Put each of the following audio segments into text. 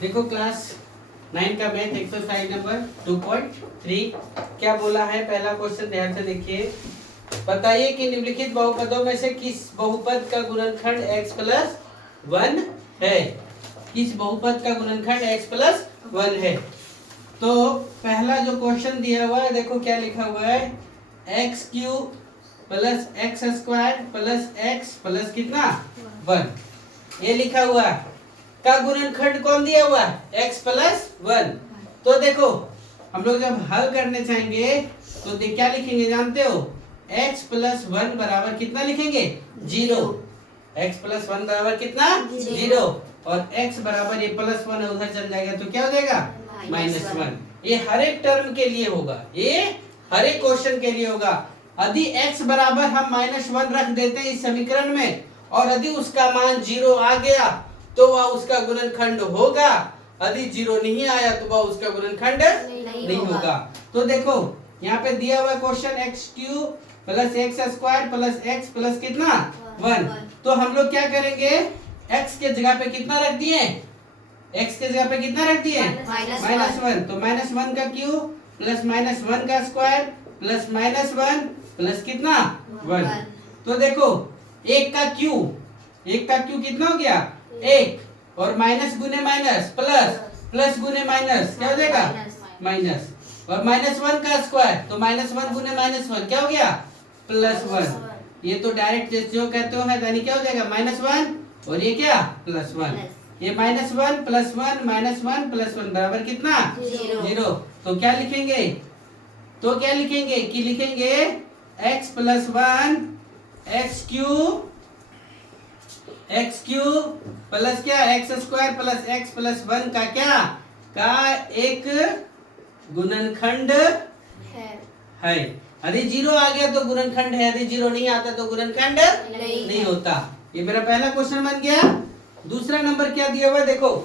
देखो क्लास 9 का math exercise number 2.3 क्या बोला है। पहला क्वेश्चन ध्यान से देखिए। बताइए कि निम्नलिखित बहुपदों में से किस बहुपद का गुणनखंड x प्लस 1 है। किस बहुपद का गुणनखंड x प्लस 1 है। तो पहला जो क्वेश्चन दिया हुआ है देखो क्या लिखा हुआ है, x cube plus x square plus x plus कितना 1 ये लिखा हुआ का गुणनखंड कौन दिया हुआ है x प्लस 1। तो देखो हम लोग जब हल करने चाहेंगे तो क्या लिखेंगे जानते हो, x प्लस 1 बराबर कितना लिखेंगे 0। x प्लस 1 बराबर कितना 0 और x बराबर ये प्लस 1 उधर चल जाएगा तो क्या हो जाएगा -1। ये हर एक टर्म के लिए होगा, ये हर एक क्वेश्चन के लिए होगा। यदि x बराबर हम -1 रख देते हैं इस समीकरण में और यदि उसका मान 0 आ गया तो वह उसका गुणनखंड होगा, यदि 0 नहीं आया तो वह उसका गुणनखंड नहीं होगा। तो देखो यहाँ पे दिया हुआ question x cube plus x square plus x plus कितना 1। तो हम लोग क्या करेंगे, x के जगह पे कितना रख दिए, x के जगह पे कितना रख दिए -1। तो -1 का क्यूब प्लस -1 का स्क्वायर प्लस -1 प्लस कितना 1। तो देखो एक का क्यू कितना हो गया 1 और माइनस गुने माइनस प्लस प्लस गुने माइनस क्या हो जाएगा माइनस और -1 का स्क्वायर तो -1 गुने -1 क्या हो गया +1। ये तो डायरेक्ट जो कहते हो है यानी क्या हो जाएगा -1 और ये क्या +1। ये -1 + 1 -1 + 1 बराबर कितना 0। तो क्या लिखेंगे, कि लिखेंगे x plus 1 x cube plus क्या x square plus x plus 1 का क्या का एक गुणनखंड है। यदि 0 आ गया तो गुणनखंड है, यदि 0 नहीं आता तो गुणनखंड नहीं होता। ये मेरा पहला क्वेश्चन बन गया। दूसरा नंबर क्या दिया हुआ है देखो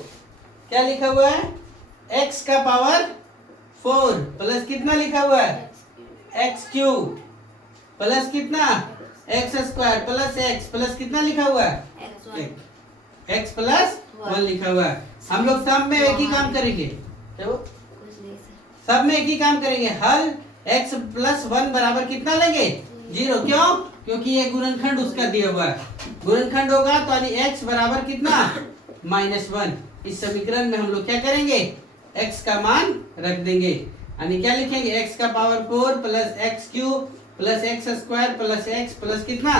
क्या लिखा हुआ है, x का पावर 4 प्लस कितना लिखा हुआ है एक्स क्यूब प्लस कितना x square plus x plus कितना लिखा हुआ है एक्स प्लस 1 लिखा हुआ है। हम लोग सब में एक ही काम करेंगे, सब में एक ही काम करेंगे। हल x प्लस 1 बराबर कितना लेंगे 0। क्यों, क्योंकि ये गुणनखंड उसका दिया हुआ है। गुणनखंड होगा तो यानी x बराबर कितना -1। इस समीकरण में हम लोग क्या करेंगे x का मान रख देंगे, यानी क्या लिखेंगे x का power 4 plus x cube plus x square plus x plus कितना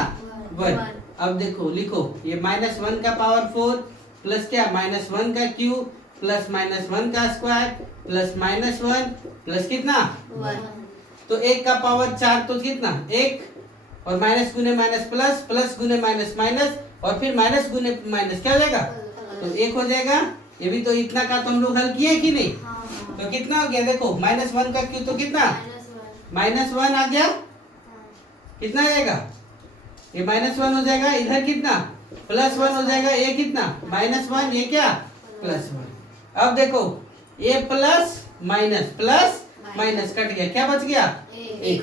1। अब देखो लिखो ये -1 का पावर 4 प्लस क्या -1 का क्यूब प्लस -1 का स्क्वायर प्लस -1 प्लस कितना 1। तो 1 का पावर 4 तो कितना 1 और माइनस गुने माइनस प्लस प्लस गुने माइनस माइनस और फिर माइनस गुने माइनस क्या हो जाएगा तो 1 हो जाएगा। ये भी तो इतना का तो हम लोग हल किए कि नहीं। तो कितना हो गया देखो -1 का क्यूब तो कितना -1 आ गया, कितना आ जाएगा ये -1 हो जाएगा, इधर कितना +1 हो जाएगा, ये कितना -1 ये क्या +1। अब देखो ये प्लस माइनस कट गया, क्या बच गया 1।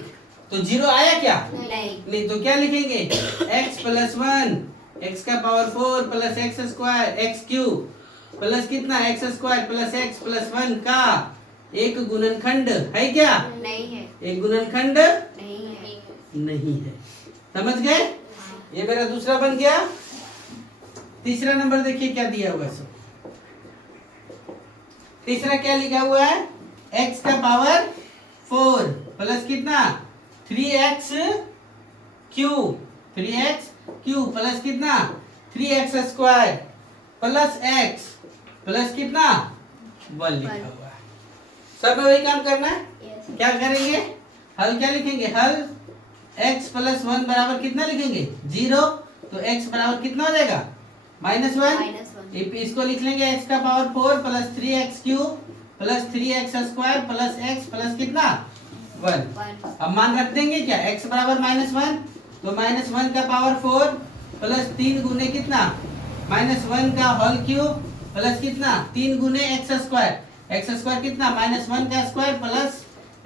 तो 0 आया क्या नहीं। तो क्या लिखेंगे x प्लस 1 x का power 4 plus x square x cube plus कितना x square plus x plus 1 का एक गुणनखंड है क्या नहीं है, एक गुणनखंड नहीं है। समझ गए। ये मेरा दूसरा बन गया। तीसरा नंबर देखिए क्या दिया हुआ है। तीसरा क्या लिखा हुआ है x का पावर 4 प्लस कितना 3x क्यूब प्लस कितना 3x square plus x plus कितना 1 लिखा हुआ है। सब में वही काम करना है। क्या करेंगे हल क्या लिखेंगे, हल x प्लस 1 बराबर कितना लिखेंगे 0। तो x बराबर कितना हो जाएगा -1। इसको लिख लेंगे x का power 4 plus 3x cube plus 3x square plus x plus कितना 1। अब मान रख देंगे क्या x बराबर -1 तो -1 का पावर 4 प्लस 3 गुने कितना -1 का होल क्यूब प्लस कितना 3 गुने एक्स स्क्वायर कितना -1 का स्क्वायर प्लस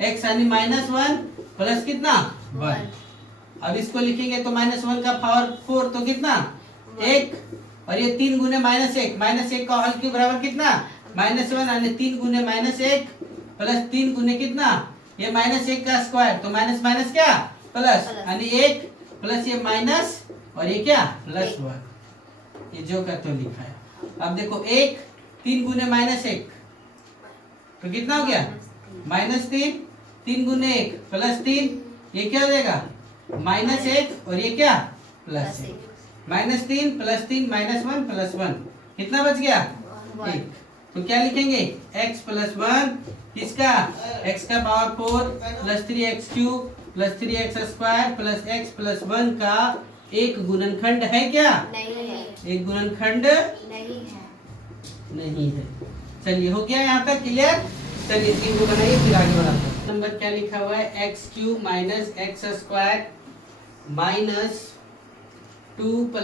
x यानी -1 प्लस कितना 1। अब इसको लिखेंगे तो -1 का पावर 4 तो कितना 1 और ये 3 गुने -1 का होल क्यूब बराबर कितना -1 यानी 3 गुने -1 प्लस 3 गुने कितना, ये -1 का स्क्वायर, तो माइनस माइनस क्या प्लस, यानी 1 प्लस ये माइनस और ये क्या +1, ये जो का तो लिखा है। अब देखो 1 3 गुने -1 तो कितना हो गया -3, 3 गुने 1 +3, ये क्या हो जाएगा -1 और ये क्या +1, -3 + 3 -1 +1 कितना बच गया 1। तो क्या लिखेंगे x + 1 किसका, x का पावर 4 + 3x³ + 3x² + x + 1 का एक गुणनखंड है क्या, नहीं है, एक गुणनखंड नहीं है, नहीं है। चलिए हो गया यहाँ तक क्लियर। चलिए 3 को बनाइए फिर आगे बढ़ाते हैं। नंबर क्या लिखा हुआ है x³ - x² -2 +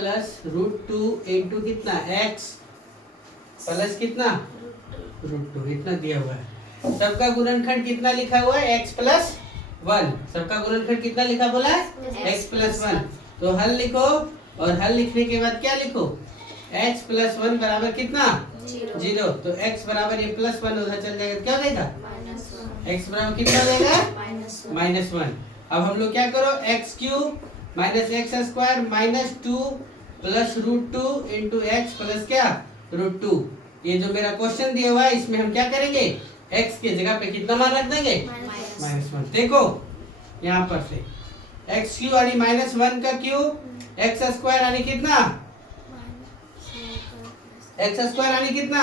√2 इंटू कितना x प्लस कितना √2 इतना दिया हुआ है। सबका गुणनखंड कितना लिखा हुआ है x + 1, सबका गुणनखंड कितना लिखा बोला है x + 1। तो हल लिखो और हल लिखने के बाद क्या लिखो x + 1 बराबर कितना 0, तो x बराबर ये +1 उधर चल जाएगा, क्या हो जाएगा x बराबर कितना हो जाएगा -1। अब हम लोग क्या करो x³ - x² -2 + √2 into x plus क्या √2, ये जो मेरा क्वेश्चन दिया हुआ है इसमें हम क्या करेंगे x के जगह पे कितना मान रख देंगे -1। देखो यहाँ पर से x³ यानी -1 का क्यूब, x² यानी कितना x² यानी कितना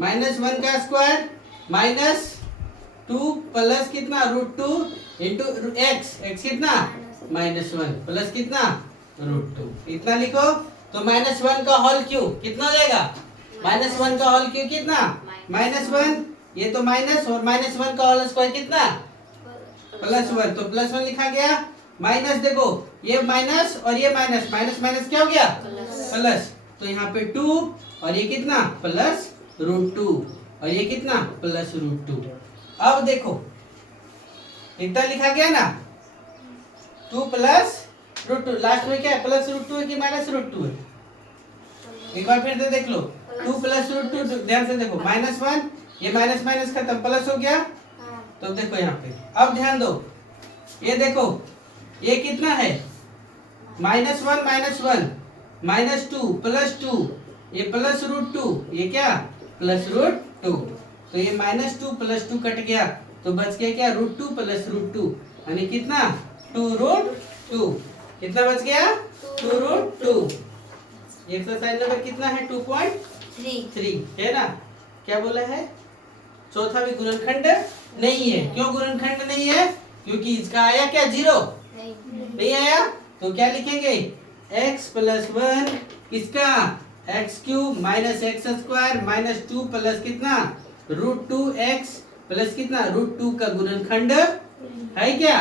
-1 का स्क्वायर -2 प्लस कितना √2 इंटू x कितना -1 प्लस कितना √2 इतना लिखो। तो -1 का होल क्यूब कितना हो जाएगा, -1 का होल क्यूब कितना -1, ये तो माइनस और -1 का होल स्क्वायर कितना +1, तो +1 लिखा गया। माइनस देखो ये माइनस और ये माइनस, माइनस माइनस क्या हो गया प्लस, तो यहाँ पे 2 और ये कितना +√2 और ये कितना +√2। अब देखो इतना लिखा गया ना 2 + √2, लास्ट में क्या है +√2 है कि -√2 है, एक बार फिर से देख लो 2 + √2, ध्यान से देखो -1 ये माइनस माइनस खत्म प्लस हो गया। तो देखो यहाँ पे अब ध्यान दो, ये देखो ये कितना है -1 -1 -2 +2 ये +√2 ये क्या +√2, तो ये -2 +2 कट गया तो बच गया क्या √2 + √2 यानी कितना 2√2, कितना बच गया 2√2। एक्सरसाइज नंबर कितना है 2.3 है ना। क्या बोला है चौथा भी गुणनखंड नहीं है। क्यों गुणनखंड नहीं है, क्योंकि इसका आया क्या 0 नहीं आया, तो क्या लिखेंगे x + 1 किसका x³ - x² -2 प्लस कितना √2x प्लस कितना √2 का गुणनखंड है क्या,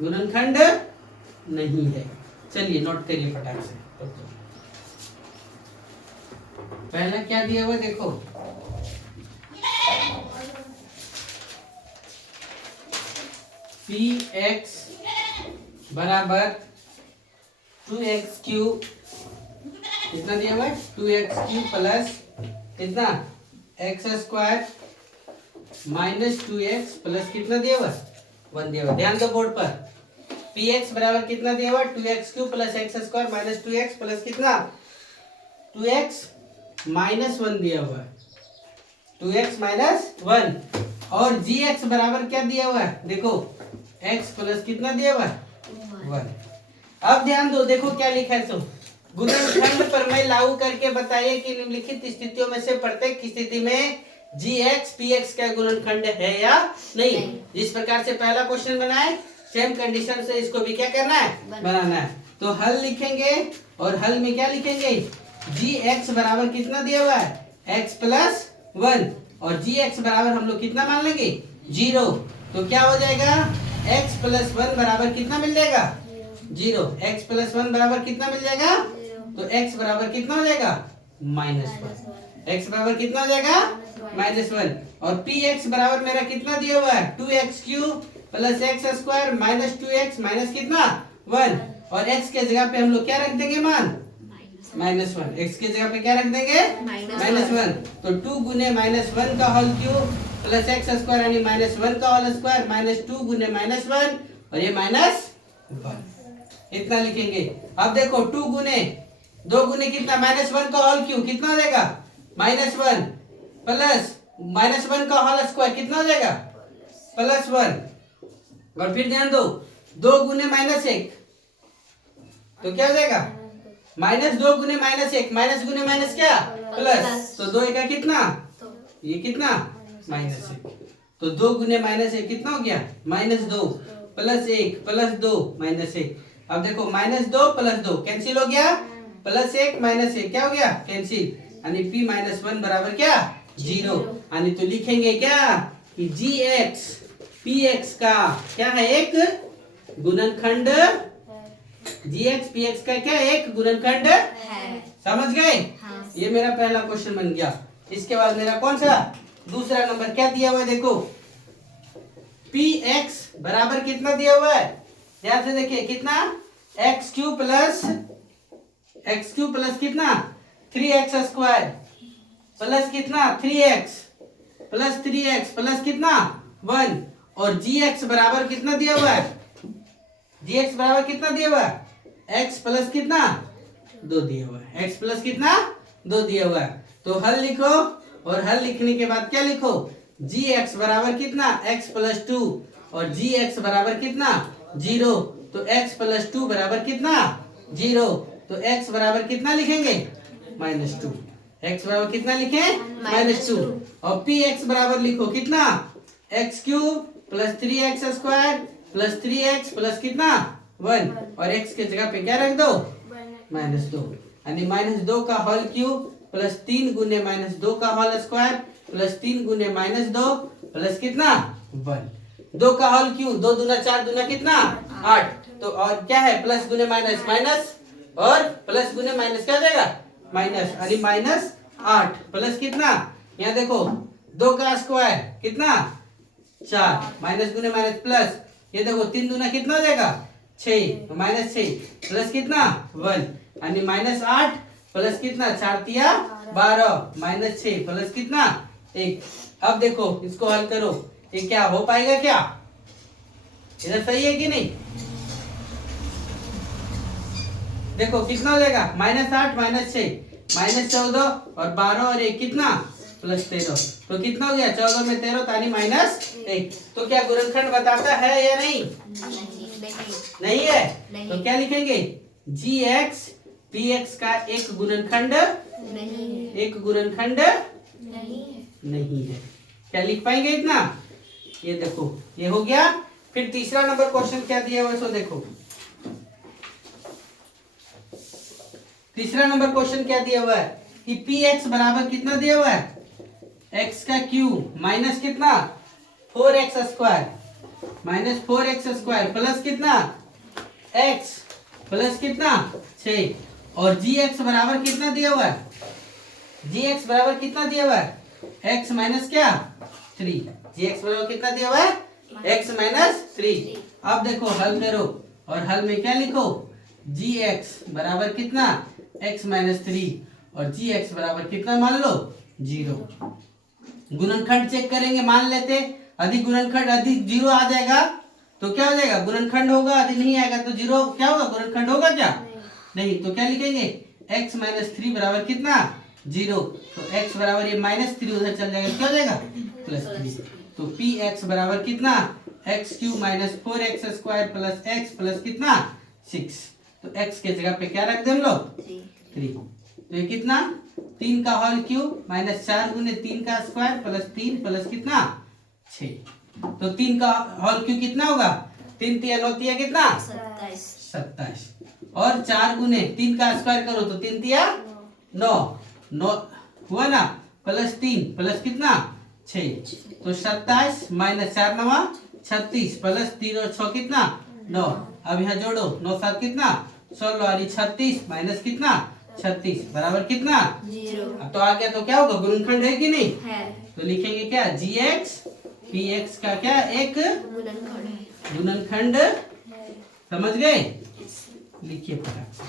गुणनखंड नहीं है। चलिए नोट करिए फटाक से। पहला क्या दिया हुआ देखो px बराबर 2x³ कितना दिया हुआ है 2x³ प्लस कितना x² -2x प्लस कितना दिया हुआ 1 दिया हुआ। ध्यान दो बोर्ड पर px बराबर कितना दिया हुआ 2x³ plus x² -2x plus कितना 2x -1 दिया हुआ है 2x -1 और gx बराबर क्या दिया हुआ है देखो x प्लस कितना दिया हुआ है 1। अब ध्यान दो देखो क्या लिखा है, तो गुणनखंड पर मैं लागू करके बताइए कि निम्नलिखित स्थितियों में से प्रत्येक स्थिति में gx px का गुणनखंड है या नहीं। जिस प्रकार से पहला क्वेश्चन बनाए सेम कंडीशन से इसको भी क्या करना है बनाना है। तो हल लिखेंगे और हल में क्या लिखेंगे gx बराबर कितना दिया हुआ है x + 1 और gx बराबर हम लोग कितना मान लेंगे 0, तो क्या हो जाएगा x + 1 बराबर कितना मिल जाएगा 0, x + 1 बराबर कितना मिल जाएगा, तो x बराबर कितना हो जाएगा -1, x बराबर कितना हो जाएगा -1 और px बराबर मेरा कितना दिया हुआ है 2x³ plus x² -2x minus कितना 1 और x के जगह पे हम लोग क्या रख देंगे मान -1। x की जगह पे क्या रख देंगे? -1। तो 2 गुने -1 का whole cube plus x square यानी -1 का होल स्क्वायर -2 गुने -1 और ये -1 इतना लिखेंगे। अब देखो 2 गुने 2 गुने कितना? -1 का होल क्यूब कितना हो जाएगा? -1 प्लस -1 का होल स्क्वायर कितना हो जाएगा? +1। और फिर ध्यान दो 2 गुने -1 तो क्या हो जाएगा? -2 गुने -1 माइनस गुने माइनस क्या? प्लस। तो 2 का कितना? ये कितना? -1। तो 2 गुने -1 कितना हो गया? -2 प्लस 1 प्लस 2 -1। अब देखो -2 प्लस 2 कैंसिल हो गया, +1 -1 क्या हो गया? कैंसिल। यानी p - 1 बराबर क्या? 0। यानी तो लिखेंगे क्या कि gx px का क्या है? एक गुणनखंड। gx px का क्या? एक गुणनखंड है। समझ गए? हाँ। ये मेरा पहला क्वेश्चन बन गया। इसके बाद मेरा कौन सा दूसरा नंबर क्या दिया हुआ है? देखो px बराबर कितना दिया हुआ है? ध्यान से देखिए कितना? x³ प्लस कितना? 3x² प्लस कितना? 3x प्लस कितना? 1। और gx बराबर कितना दिया हुआ है? gx बराबर कितना दिया हुआ है? x प्लस कितना? 2 दिया हुआ है। x प्लस कितना? 2 दिया हुआ है। तो हल लिखो और हल लिखने के बाद क्या लिखो? gx बराबर कितना? x प्लस 2 और gx बराबर कितना? 0। तो x प्लस 2 बराबर कितना? 0। तो x बराबर कितना लिखेंगे? -2। x बराबर कितना लिखें? -2। और px बराबर लिखो कितना? x³ plus 3x² plus 3x plus कितना? 1। और x के जगह पे क्या रख दो? -2। यानी -2 का होल क्यूब प्लस 3 गुने -2 का होल स्क्वायर प्लस 3 गुने -2 प्लस कितना? 1। 2 का होल क्यूब 2 दूना 4 दूना कितना? 8। तो और क्या है? प्लस गुने माइनस माइनस और प्लस गुने माइनस क्या हो जाएगा? माइनस। यानी -8 प्लस कितना? यहाँ देखो 2 का स्क्वायर कितना? 4 माइनस गुने माइनस प्लस। ये देखो 3 दूना कितना हो जाएगा? 6 -6 प्लस कितना? 1। यानी -8 प्लस कितना? 4 तिया 12 -6 प्लस कितना? 1। अब देखो इसको हल करो, ये क्या हो पाएगा? क्या इधर सही है कि नहीं? देखो कितना हो जाएगा? -8 -6 -14 और 12 और 1 कितना? +13। तो कितना हो गया? 14 में 13 यानी -1। तो क्या गुणनखंड बताता है या नहीं? नहीं है। तो क्या लिखेंगे? gx px का एक गुणनखंड नहीं है। क्या लिख पाएंगे इतना? ये देखो ये हो गया। फिर तीसरा नंबर क्वेश्चन क्या दिया हुआ है? सो देखो तीसरा नंबर क्वेश्चन क्या दिया हुआ है कि px बराबर कितना दिया हुआ है? x का क्यूब माइनस कितना? 4x² प्लस कितना? x प्लस कितना? 6। और gx बराबर कितना दिया हुआ है? gx बराबर कितना दिया हुआ है? x माइनस क्या? 3। gx बराबर कितना दिया हुआ है? x minus 3। अब देखो हल करो और हल में क्या लिखो? gx बराबर कितना? x माइनस 3 और gx बराबर कितना मान लो? 0। गुणनखंड चेक करेंगे, मान लेते अधिक गुणनखंड अधिक 0 आ जाएगा तो क्या हो जाएगा? गुणनखंड होगा। अधिक नहीं आएगा तो 0 क्या होगा? गुणनखंड होगा क्या? नहीं। तो क्या लिखेंगे? x माइनस 3 बराबर कितना? 0। तो x बराबर ये -3 उधर चल जाएगा, क्या हो जाएगा? +3। तो px बराबर कितना? x³ - 4x² plus x plus कितना? 6। तो x के जगह पे क्या रख दे हम लोग? 3। तो ये कितना? 3 का होल क्यूब -4 गुने 3 का स्क्वायर प्लस 3 प्लस कितना? 6। तो 3 का होल क्यूब कितना होगा? 3 तिया 9 तिया कितना? 27। और 4 गुने 3 का स्क्वायर करो तो 3 तिया 9 हुआ ना? प्लस 3 प्लस कितना? 6। तो 27 - 4 9 36 प्लस 3 और 6 कितना? 9। अब यहाँ जोड़ो 9 7 कितना? 16 और 36 माइनस कितना? 36 बराबर कितना? 0। अब तो आ गया तो क्या होगा? गुणनखंड है कि नहीं? है। तो लिखेंगे क्या? gx px का क्या? एक गुणनखंड। समझ गए? लिखिए फटाक से।